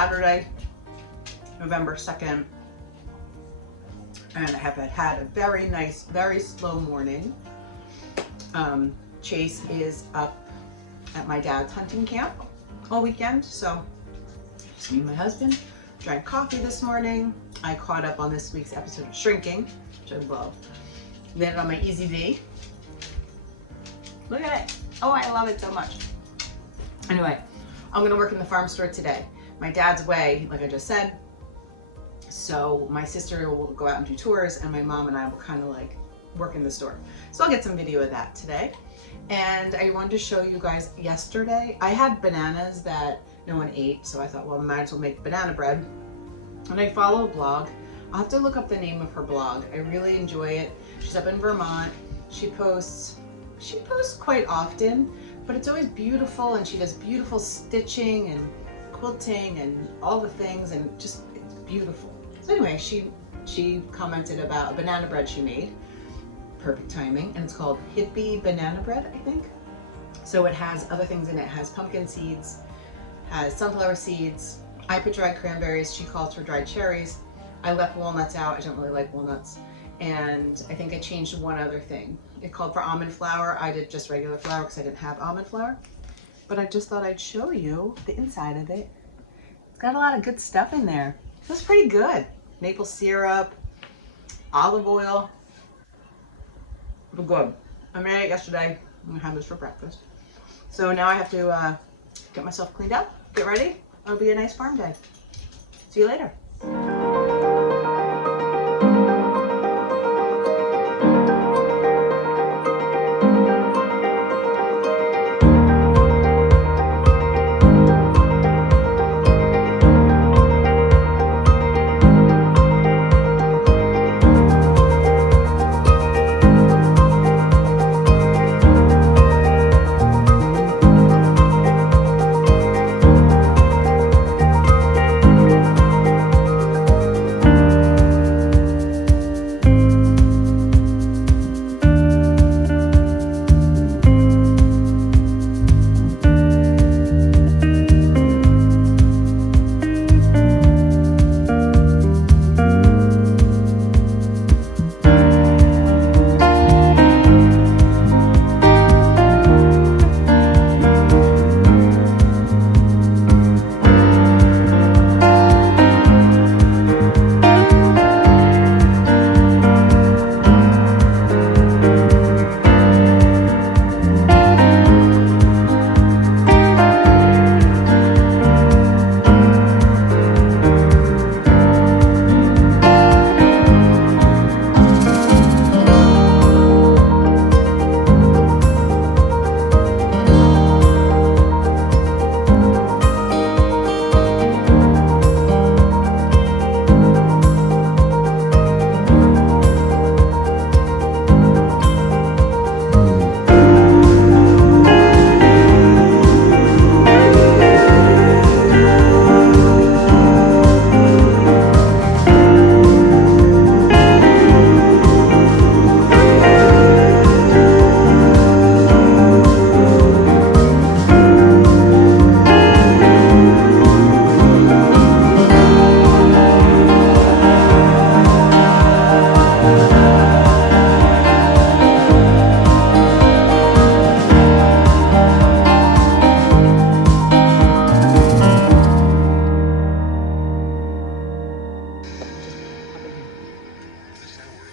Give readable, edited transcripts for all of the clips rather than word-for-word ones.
Saturday, November 2nd, and I have had a very nice, very slow morning. Chase is up at my dad's hunting camp all weekend, so just me and my husband drank coffee this morning. I caught up on this week's episode of Shrinking, which I love. Landed on my Easy V. Look at it. Oh, I love it so much. Anyway, I'm gonna work in the farm store today. My dad's away, like I just said. So my sister will go out and do tours, and my mom and I will kind of like work in the store. So I'll get some video of that today. And I wanted to show you guys yesterday, I had bananas that no one ate, so I thought, well, I might as well make banana bread. And I follow a blog. I'll have to look up the name of her blog. I really enjoy it. She's up in Vermont. She posts quite often, but it's always beautiful, and she does beautiful stitching and quilting and all the things, and just, it's beautiful. So anyway, she commented about a banana bread she made. Perfect timing. And it's called Hippie Banana Bread, I think. So it has other things in it. It has pumpkin seeds, has sunflower seeds. I put dried cranberries. She calls for dried cherries. I left walnuts out. I don't really like walnuts. And I think I changed one other thing. It called for almond flour. I did just regular flour because I didn't have almond flour. But I just thought I'd show you the inside of it. It's got a lot of good stuff in there. It feels pretty good. Maple syrup, olive oil. Good. I made it yesterday. I'm gonna have this for breakfast. So now I have to get myself cleaned up, get ready. It'll be a nice farm day. See you later.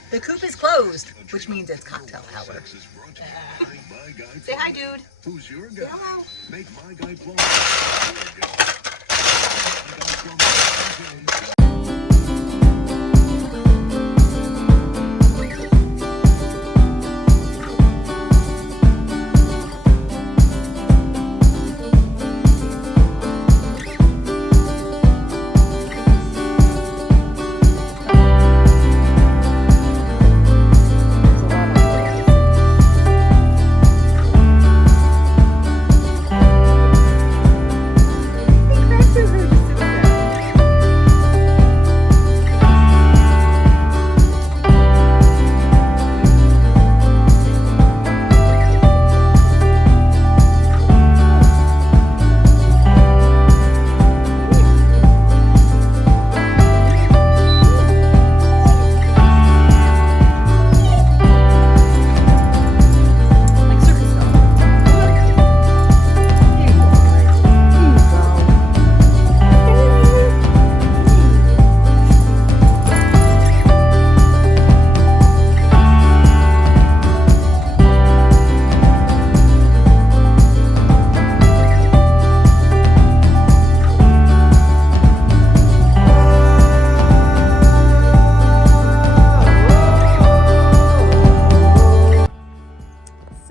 The coop is closed, which means it's cocktail hour. Say hi, dude. Who's your Say guy? hello. Make my guy plump.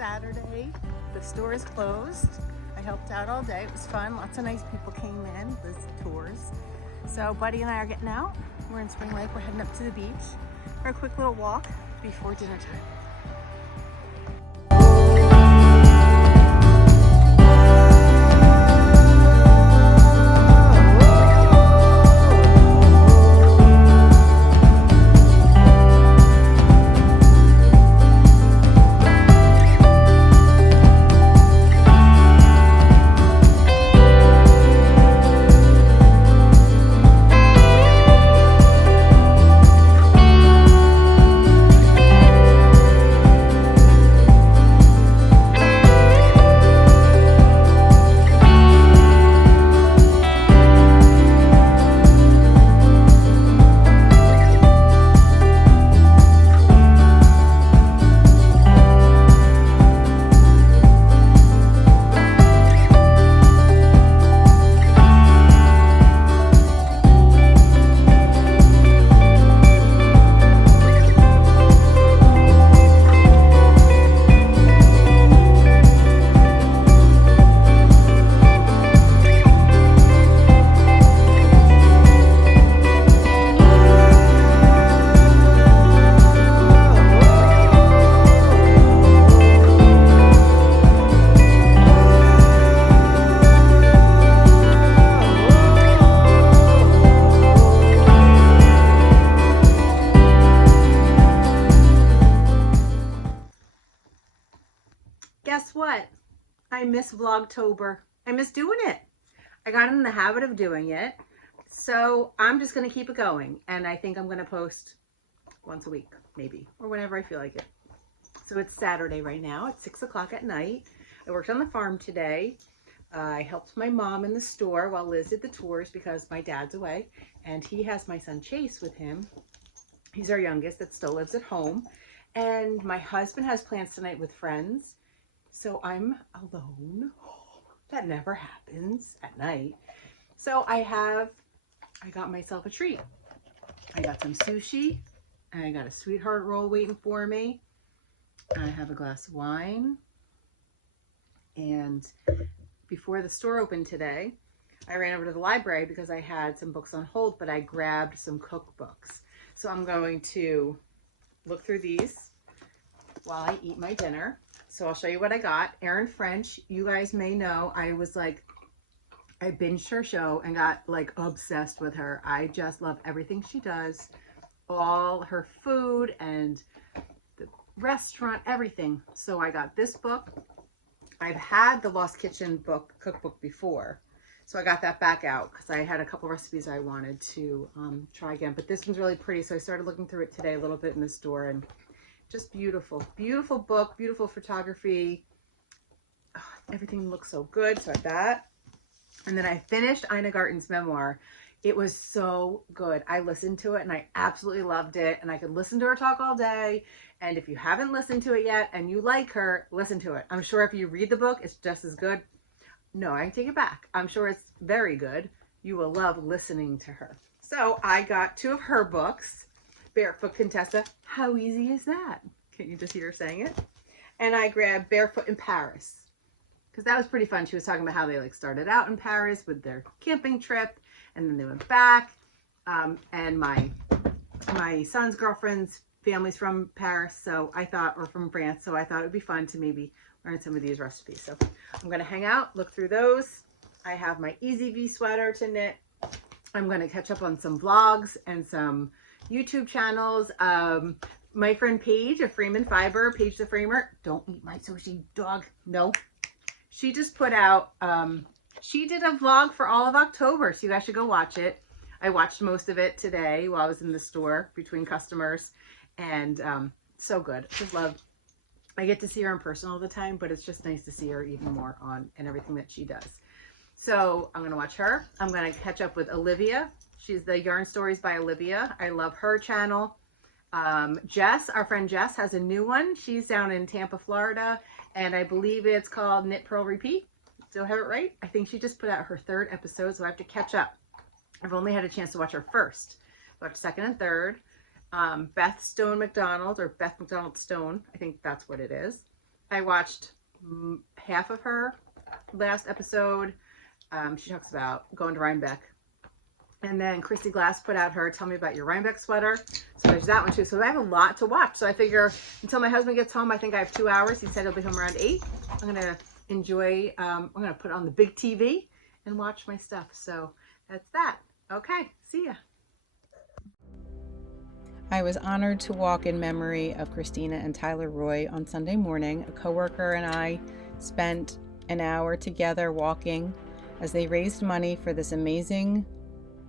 Saturday. The store is closed. I helped out all day. It was fun. Lots of nice people came in, the tours. So Buddy and I are getting out. We're in Spring Lake. We're heading up to the beach for a quick little walk before dinner time. Guess what? I miss Vlogtober. I miss doing it. I got in the habit of doing it. So I'm just going to keep it going. And I think I'm going to post once a week, maybe, or whenever I feel like it. So it's Saturday right now. It's 6 o'clock at night. I worked on the farm today. I helped my mom in the store while Liz did the tours because my dad's away. And he has my son Chase with him. He's our youngest that still lives at home. And my husband has plans tonight with friends. So I'm alone. That never happens at night. So I got myself a treat. I got some sushi, and I got a sweetheart roll waiting for me. I have a glass of wine. And before the store opened today, I ran over to the library because I had some books on hold, but I grabbed some cookbooks. So I'm going to look through these while I eat my dinner. So I'll show you what I got. Erin French, you guys may know, I binged her show and got like obsessed with her. I just love everything she does. All her food and the restaurant, everything. So I got this book. I've had the Lost Kitchen cookbook before. So I got that back out because I had a couple recipes I wanted to try again. But this one's really pretty. So I started looking through it today a little bit in the store, and just beautiful, beautiful book, beautiful photography. Oh, everything looks so good. So I have that. And then I finished Ina Garten's memoir. It was so good. I listened to it and I absolutely loved it. And I could listen to her talk all day. And if you haven't listened to it yet and you like her, listen to it. I'm sure if you read the book, it's just as good. No, I take it back. I'm sure it's very good. You will love listening to her. So I got 2 of her books. Barefoot Contessa, how easy is that? Can you just hear her saying it? And I grabbed Barefoot in Paris because that was pretty fun. She was talking about how they like started out in Paris with their camping trip, and then they went back. And my son's girlfriend's family's from Paris, so I thought, or from France, so I thought it would be fun to maybe learn some of these recipes. So I'm going to hang out, look through those. I have my Easy V sweater to knit. I'm going to catch up on some vlogs and some YouTube channels. My friend Paige of Freeman Fiber, Paige the Framer, don't eat my sushi, dog. No. She just put out, she did a vlog for all of October, so you guys should go watch it. I watched most of it today while I was in the store between customers, and so good. Just love. I get to see her in person all the time, but it's just nice to see her even more on and everything that she does. So I'm going to watch her. I'm going to catch up with Olivia. She's the Yarn Stories by Olivia. I love her channel. Jess, our friend Jess, has a new one. She's down in Tampa, Florida, and I believe it's called Knit, Purl, Repeat. Do I have it right? I think she just put out her 3rd episode, so I have to catch up. I've only had a chance to watch her first. Watch 2nd and 3rd. Beth Stone McDonald, or Beth McDonald Stone, I think that's what it is. I watched half of her last episode. She talks about going to Rhinebeck. And then Christy Glass put out her Tell Me About Your Rhinebeck Sweater. So there's that one too. So I have a lot to watch. So I figure until my husband gets home, I think I have 2 hours. He said he'll be home around 8. I'm going to enjoy, I'm going to put on the big TV and watch my stuff. So that's that. Okay, see ya. I was honored to walk in memory of Christina and Tyler Roy on Sunday morning. A coworker and I spent an hour together walking as they raised money for this amazing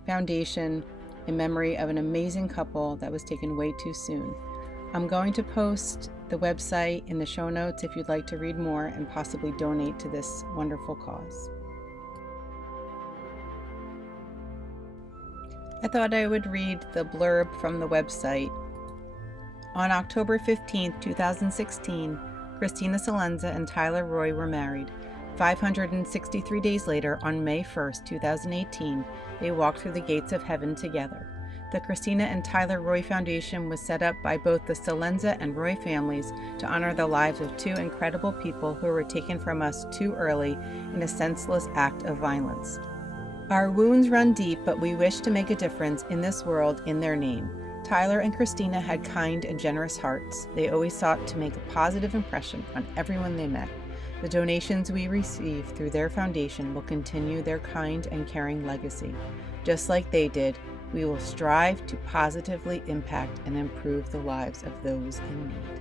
foundation in memory of an amazing couple that was taken way too soon. I'm going to post the website in the show notes if you'd like to read more and possibly donate to this wonderful cause. I thought I would read the blurb from the website. On October 15th, 2016, Christina Salenza and Tyler Roy were married. 563 days later, on May 1st, 2018, they walked through the gates of heaven together. The Christina and Tyler Roy Foundation was set up by both the Salenza and Roy families to honor the lives of two incredible people who were taken from us too early in a senseless act of violence. Our wounds run deep, but we wish to make a difference in this world in their name. Tyler and Christina had kind and generous hearts. They always sought to make a positive impression on everyone they met. The donations we receive through their foundation will continue their kind and caring legacy. Just like they did, we will strive to positively impact and improve the lives of those in need.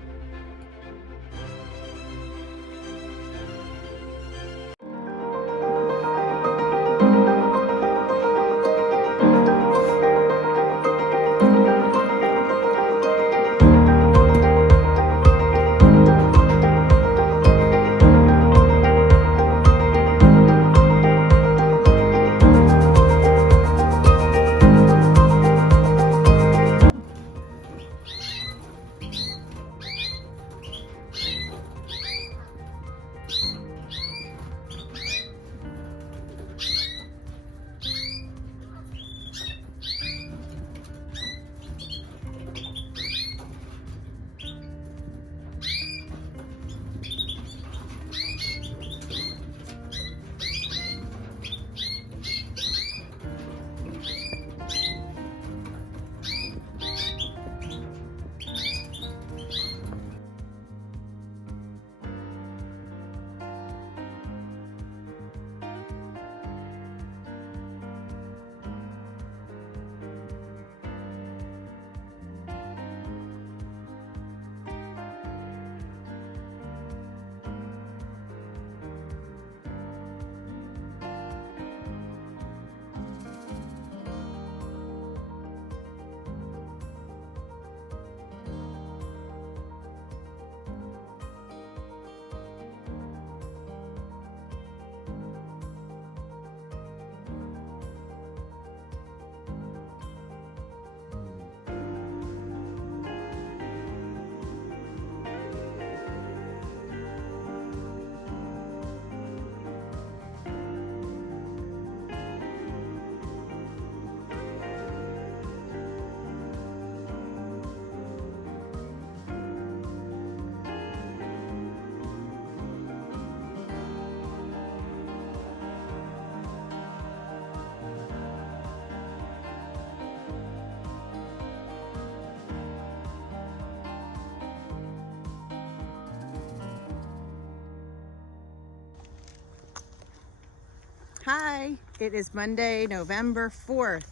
Hi, it is Monday, November 4th,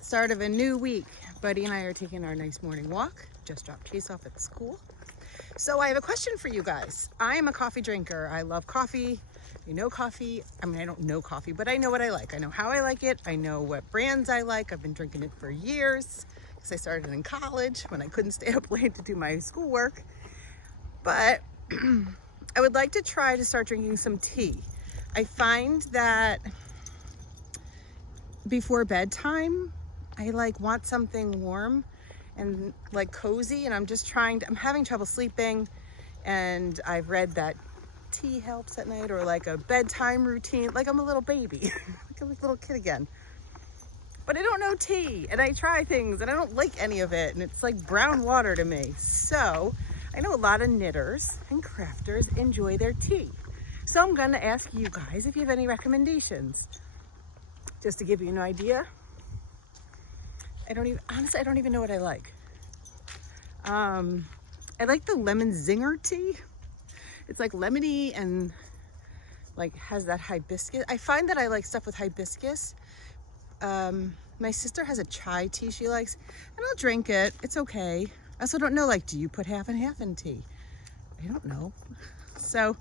start of a new week. Buddy and I are taking our nice morning walk, just dropped Chase off at school. So I have a question for you guys. I am a coffee drinker. I love coffee. You know coffee. I mean, I don't know coffee, but I know what I like. I know how I like it. I know what brands I like. I've been drinking it for years because I started in college when I couldn't stay up late to do my schoolwork. But I would like to try to start drinking some tea. I find that before bedtime, I want something warm and cozy, and I'm having trouble sleeping, and I've read that tea helps at night, or a bedtime routine, I'm a little baby, like a little kid again. But I don't know tea, and I try things and I don't like any of it, and it's like brown water to me. So I know a lot of knitters and crafters enjoy their tea. So I'm gonna ask you guys if you have any recommendations. Just to give you an idea, honestly, I don't even know what I like. I like the lemon zinger tea. It's like lemony and like has that hibiscus. I find that I like stuff with hibiscus. My sister has a chai tea she likes, and I'll drink it. It's okay. I also don't know, like, do you put half and half in tea? I don't know. So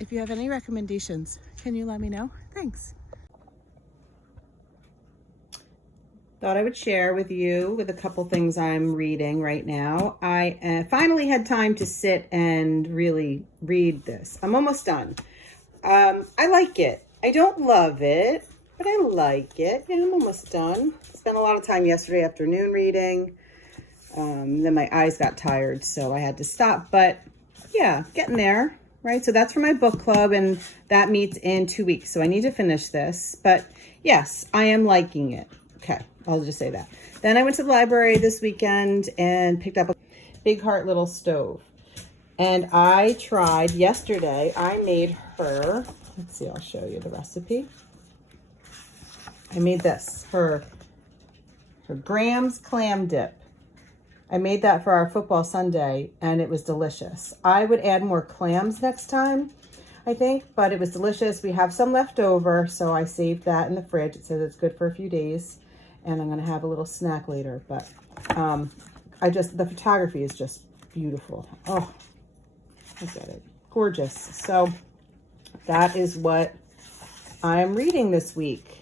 if you have any recommendations, can you let me know? Thanks. Thought I would share with you with a couple things I'm reading right now. I finally had time to sit and really read this. I'm almost done. I like it. I don't love it, but I like it. Yeah, I'm almost done. Spent a lot of time yesterday afternoon reading. Then my eyes got tired, so I had to stop. But yeah, getting there, right? So that's for my book club, and that meets in 2 weeks. So I need to finish this. But yes, I am liking it. Okay, I'll just say that. Then I went to the library this weekend and picked up a Big Heart Little Stove. And I tried yesterday, I made her, let's see, I'll show you the recipe. I made this, her Graham's clam dip. I made that for our football Sunday, and it was delicious. I would add more clams next time, I think, but it was delicious. We have some left over, so I saved that in the fridge. It says it's good for a few days, and I'm gonna have a little snack later, but the photography is just beautiful. Oh, look at it, gorgeous. So that is what I'm reading this week.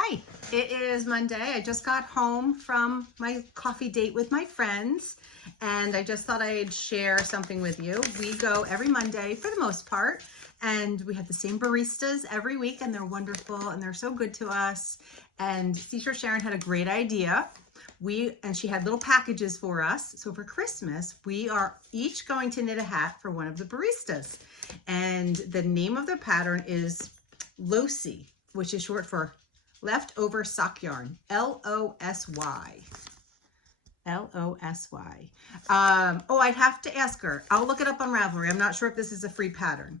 Hi, it is Monday. I just got home from my coffee date with my friends, and I just thought I'd share something with you. We go every Monday for the most part, and we have the same baristas every week, and they're wonderful, and they're so good to us. And Seashore Sharon had a great idea. And she had little packages for us. So for Christmas, we are each going to knit a hat for one of the baristas. And the name of the pattern is LOSY, which is short for Leftover Sock Yarn, L-O-S-Y. L-O-S-Y. I'd have to ask her. I'll look it up on Ravelry. I'm not sure if this is a free pattern.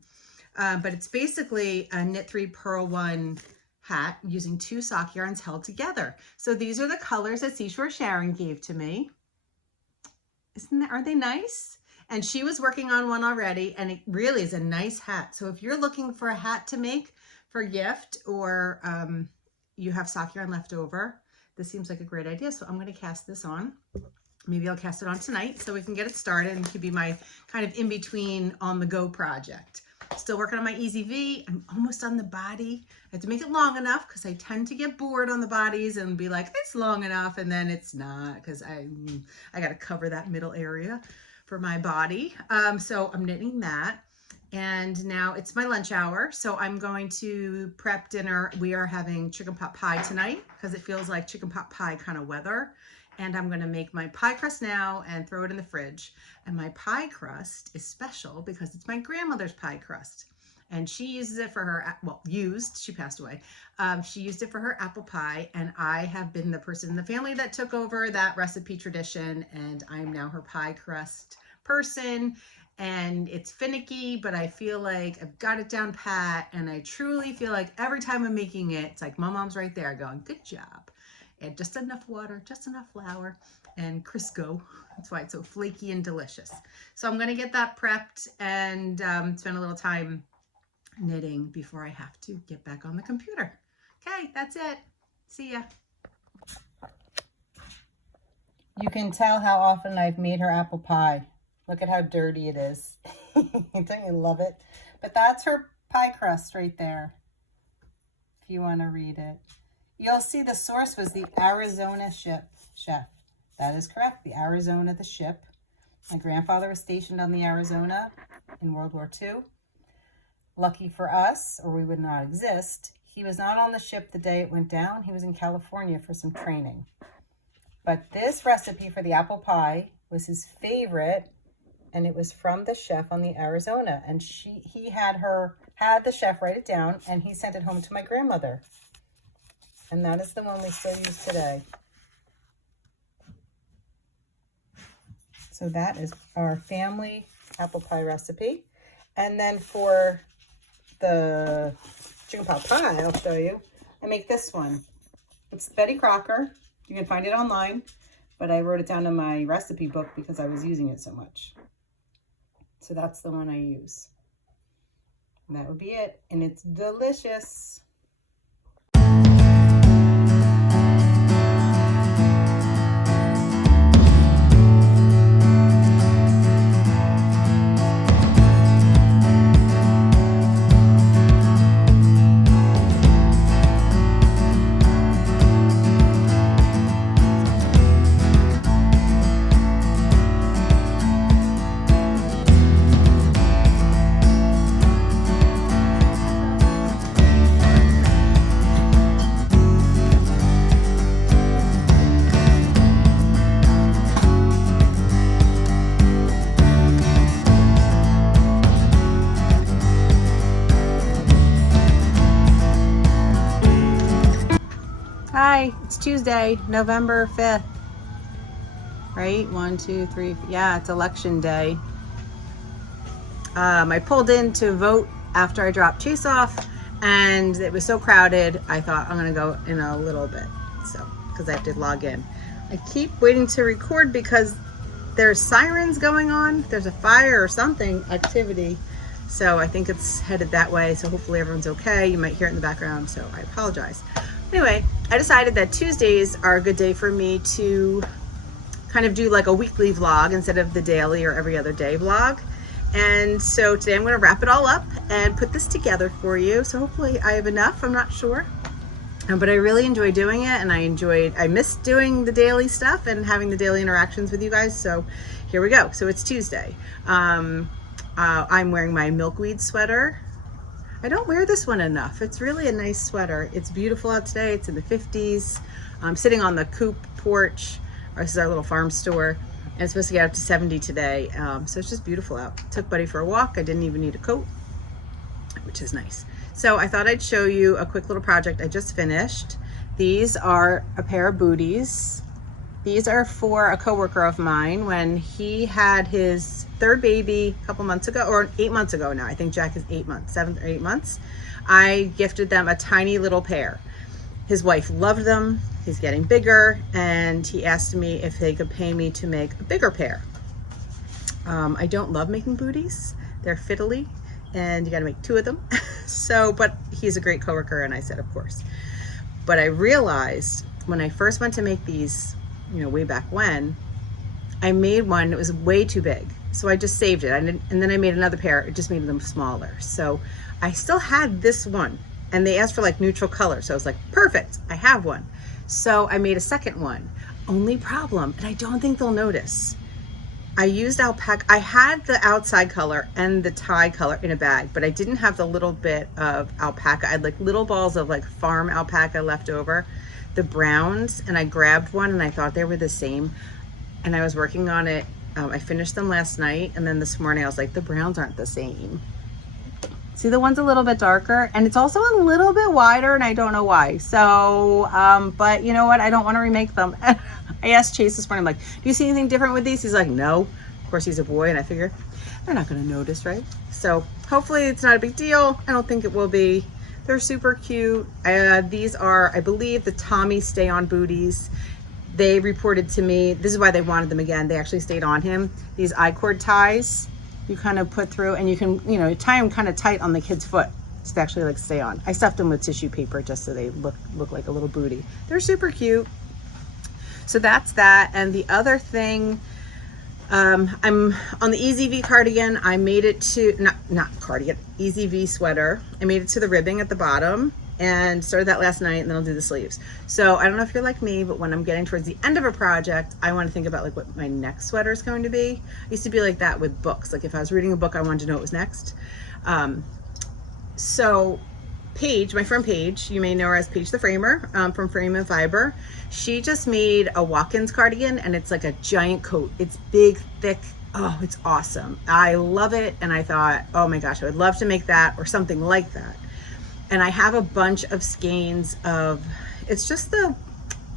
But it's basically a Knit 3 Purl 1 hat using 2 sock yarns held together. So these are the colors that Seashore Sharon gave to me. Aren't they nice? And she was working on one already, and it really is a nice hat. So if you're looking for a hat to make for gift, or you have sock yarn left over, this seems like a great idea. So I'm going to cast this on. Maybe I'll cast it on tonight so we can get it started, and it could be my kind of in-between on-the-go project. Still working on my Easy V. I'm almost on the body. I have to make it long enough because I tend to get bored on the bodies and be like, it's long enough, and then it's not, because I got to cover that middle area for my body. So I'm knitting that. And now it's my lunch hour, so I'm going to prep dinner. We are having chicken pot pie tonight because it feels like chicken pot pie kind of weather. And I'm gonna make my pie crust now and throw it in the fridge. And my pie crust is special because it's my grandmother's pie crust. And she uses it for her, well, she passed away. She used it for her apple pie, and I have been the person in the family that took over that recipe tradition, and I'm now her pie crust person. And it's finicky, but I feel like I've got it down pat, and I truly feel like every time I'm making it, it's like my mom's right there going, good job. Add just enough water, just enough flour, and Crisco. That's why it's so flaky and delicious. So I'm gonna get that prepped and spend a little time knitting before I have to get back on the computer. Okay, that's it. See ya. You can tell how often I've made her apple pie. Look at how dirty it is. Don't you love it? But that's her pie crust right there, if you want to read it. You'll see the source was the Arizona chef. That is correct, the Arizona, the ship. My grandfather was stationed on the Arizona in World War II. Lucky for us, or we would not exist, he was not on the ship the day it went down. He was in California for some training. But this recipe for the apple pie was his favorite, and it was from the chef on the Arizona. And he had the chef write it down, and he sent it home to my grandmother. And that is the one we still use today. So that is our family apple pie recipe. And then for the chicken pot pie, I'll show you. I make this one. It's Betty Crocker. You can find it online, but I wrote it down in my recipe book because I was using it so much. So that's the one I use. And that would be it. And it's delicious. Hi, it's Tuesday, November 5th, right? 1, 2, 3, yeah, it's election day. I pulled in to vote after I dropped Chase off, and it was so crowded, I thought I'm gonna go in a little bit, so, because I have to log in. I keep waiting to record because there's sirens going on, there's a fire or something, activity, so I think it's headed that way, so hopefully everyone's okay. You might hear it in the background, so I apologize. Anyway, I decided that Tuesdays are a good day for me to kind of do like a weekly vlog instead of the daily or every other day vlog. And so today I'm going to wrap it all up and put this together for you. So hopefully I have enough, I'm not sure. But I really enjoy doing it, and I missed doing the daily stuff and having the daily interactions with you guys. So here we go. So it's Tuesday. I'm wearing my milkweed sweater. I don't wear this one enough. It's really a nice sweater. It's beautiful out today. It's in the 50s. I'm sitting on the coop porch. This is our little farm store. And it's supposed to get up to 70 today. So it's just beautiful out. Took Buddy for a walk. I didn't even need a coat, which is nice. So I thought I'd show you a quick little project I just finished. These are a pair of booties. These are for a coworker of mine when he had his third baby a couple months ago, or 8 months ago now. I think Jack is 8 months, 7 or 8 months. I gifted them a tiny little pair. His wife loved them. He's getting bigger, and he asked me if they could pay me to make a bigger pair. I don't love making booties. They're fiddly, and you got to make 2 of them. But he's a great coworker, and I said, of course. But I realized when I first went to make these, way back when, I made one, it was way too big. So I just saved it. And then I made another pair. It just made them smaller. So I still had this one, and they asked for like neutral color. So I was like, perfect, I have one. So I made a second one. Only problem, and I don't think they'll notice, I used alpaca. I had the outside color and the tie color in a bag, but I didn't have the little bit of alpaca. I had like little balls of like farm alpaca left over the browns, and I grabbed one and I thought they were the same, and I was working on it. I finished them last night, and then this morning I was like, the browns aren't the same. See, the one's a little bit darker, and it's also a little bit wider, and I don't know why. So, but you know what? I don't want to remake them. I asked Chase this morning, I'm like, do you see anything different with these? He's like, no. Of course, he's a boy, and I figure they're not going to notice, right? So hopefully it's not a big deal. I don't think it will be. They're super cute. These are, I believe, the Tommy Stay On booties. They reported to me, this is why they wanted them again. They actually stayed on him. These I-cord ties you kind of put through, and you can, you know, tie them kind of tight on the kid's foot just to actually like stay on. I stuffed them with tissue paper just so they look like a little booty. They're super cute. So that's that. And the other thing, I'm on the Easy V cardigan. I made it to, not cardigan, Easy V sweater. I made it to the ribbing at the bottom and started that last night, and then I'll do the sleeves. So I don't know if you're like me, but when I'm getting towards the end of a project, I want to think about like what my next sweater is going to be. I used to be like that with books. Like if I was reading a book, I wanted to know what was next. So Paige, my friend Paige, you may know her as Paige the Framer, from Frame and Fiber. She just made a walk-ins cardigan, and it's like a giant coat. It's big, thick. Oh, it's awesome. I love it. And I thought, oh my gosh, I would love to make that or something like that. And I have a bunch of skeins of, it's just the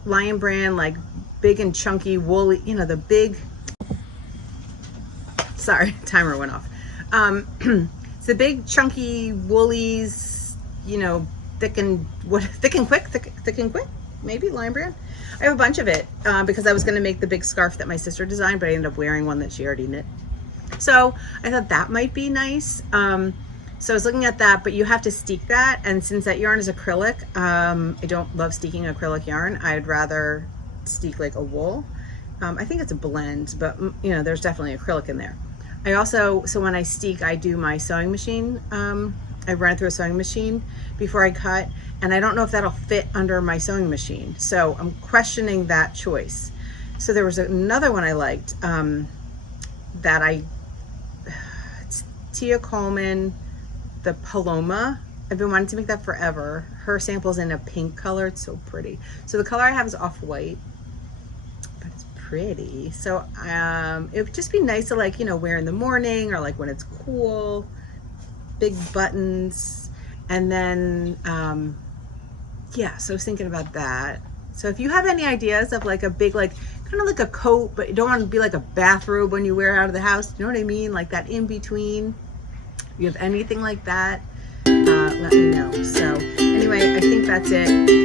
Lion brand, like big and chunky woolly, you know, the big, sorry, timer went off. It's the big chunky woolies, you know, thick and quick, maybe Lion brand. I have a bunch of it because I was going to make the big scarf that my sister designed, but I ended up wearing one that she already knit. So I thought that might be nice. So I was looking at that, but you have to steek that. And since that yarn is acrylic, I don't love steeking acrylic yarn. I'd rather steek like a wool. I think it's a blend, but you know, there's definitely acrylic in there. I also, so when I steek, I do my sewing machine. I run it through a sewing machine before I cut, and I don't know if that'll fit under my sewing machine. So I'm questioning that choice. So there was another one I liked that it's Tia Coleman, the Paloma. I've been wanting to make that forever. Her sample's in a pink color. It's so pretty. So the color I have is off-white, but it's pretty. So it would just be nice to, like, you know, wear in the morning or like when it's cool. Big buttons. And then yeah, so I was thinking about that. So if you have any ideas of like a big, like kind of like a coat, but you don't want to be like a bathrobe when you wear out of the house, you know what I mean, like that in between, if you have anything like that, let me know. So anyway, I think that's it.